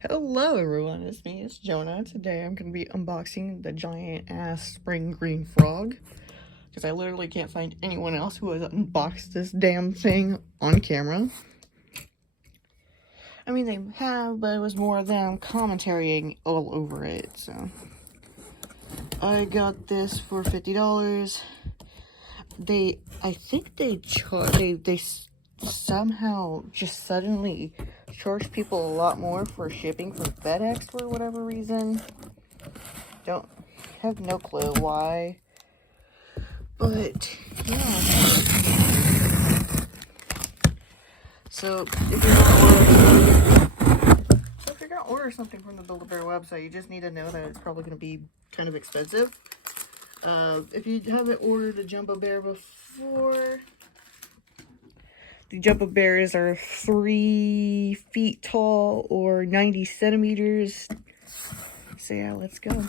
Hello everyone, it's Jonah. Today I'm going to be unboxing the giant ass spring green frog. Because I literally can't find anyone else who has unboxed this damn thing on camera. I mean, they have, but it was more them commentarying all over it, so. I got this for $50. I think they somehow just suddenly charge people a lot more for shipping from FedEx for whatever reason. Don't have no clue why, but yeah. So if you're gonna order something from the Build-A-Bear website, you just need to know that it's probably gonna be kind of expensive. If you haven't ordered a Jumbo Bear before, the Jumbo Bears are 3 feet tall or 90 centimeters. So yeah, let's go.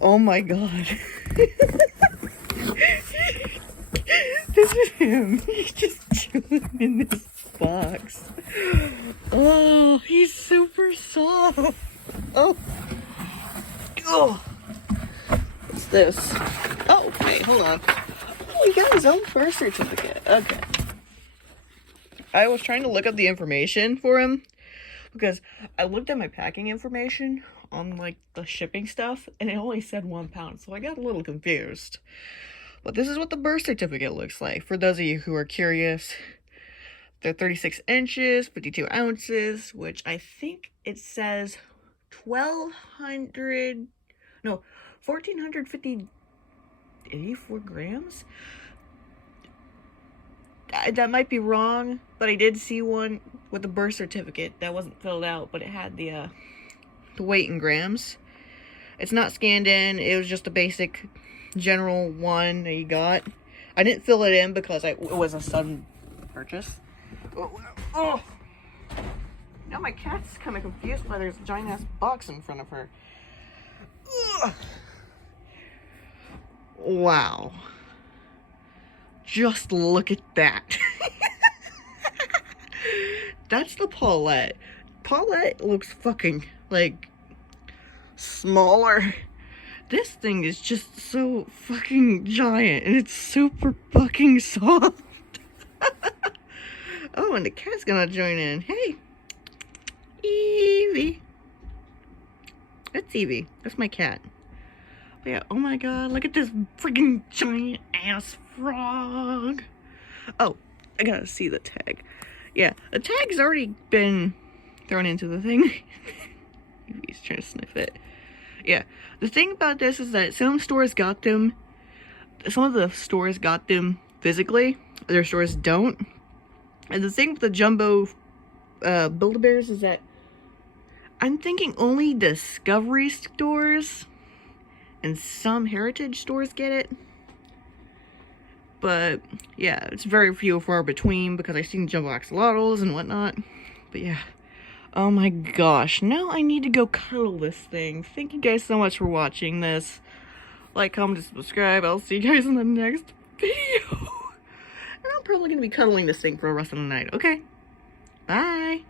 Oh my god. This is him. He's just chilling in this box. Oh, he's super soft. Oh. Oh. What's this? Oh, wait, hold on. Oh, he got his own birth certificate. Okay. I was trying to look up the information for him because I looked at my packing information on like the shipping stuff and it only said 1 pound, so I got a little confused. But this is what the birth certificate looks like for those of you who are curious. They're 36 inches, 52 ounces, which I think it says 1,484 grams. That might be wrong, but I did see one with the birth certificate that wasn't filled out, but it had the weight in grams. It's not scanned in. It was just a basic general one that you got. I didn't fill it in because it was a sudden purchase. Oh! Now my cat's kind of confused why there's a giant ass box in front of her. Ugh. Wow. Just look at that. That's the Paulette. Paulette looks fucking, like, smaller. This thing is just so fucking giant, and it's super fucking soft. Oh, and the cat's gonna join in. Hey, Evie. That's Evie. That's my cat. But yeah, oh my god, look at this freaking giant ass frog. Oh, I gotta see the tag. Yeah, the tag's already been thrown into the thing. Evie's trying to sniff it. Yeah, the thing about this is that some stores got them. Some of the stores got them physically. Other stores don't. And the thing with the Jumbo Build-A-Bears is that I'm thinking only Discovery stores and some Heritage stores get it. But yeah, it's very few and far between because I've seen Jumbo Axolotls and whatnot. But yeah. Oh my gosh, now I need to go cuddle this thing. Thank you guys so much for watching this. Like, comment, and subscribe. I'll see you guys in the next video. And I'm probably going to be cuddling this thing for the rest of the night, okay? Bye!